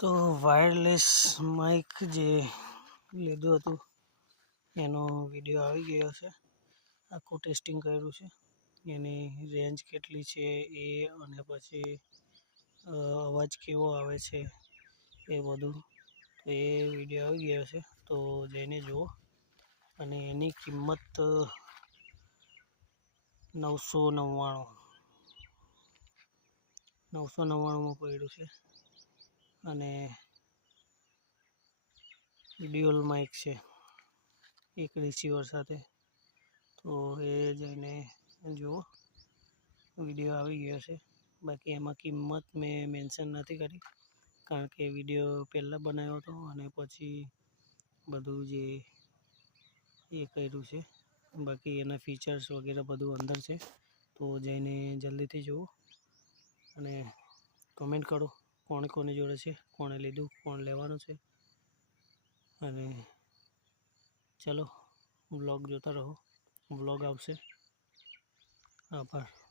તો wireless Mike જે લીધું હતું એનો વિડીયો આવી ગયો છે. આખું ટેસ્ટિંગ કર્યું છે, એની રેન્જ કેટલી છે એ, અને પછી અવાજ કેવો આવે છે એ બધું. તો એ વિડીયો આવી ગયો છે, તો જઈને જુઓ. અને એની કિંમત 999માં પડ્યું છે. અને ડ્યુઅલ માઇક છે એક રિસીવર સાથે. તો એ જઈને જુઓ, વિડીયો આવી ગયો છે. બાકી એમાં કિંમત મેં મેન્શન નથી કરી, કારણ કે વિડીયો પહેલાં બનાવ્યો હતો અને પછી બધું જે એ કર્યું છે. બાકી એના ફીચર્સ વગેરે બધું અંદર છે. તો જઈને જલ્દીથી જુઓ અને કમેન્ટ કરો કોને કોની જોડે છે, કોણે લીધું, કોણ લેવાનું છે. અને ચલો વ્લોગ જોતા રહો, વ્લોગ આવશે. આભાર.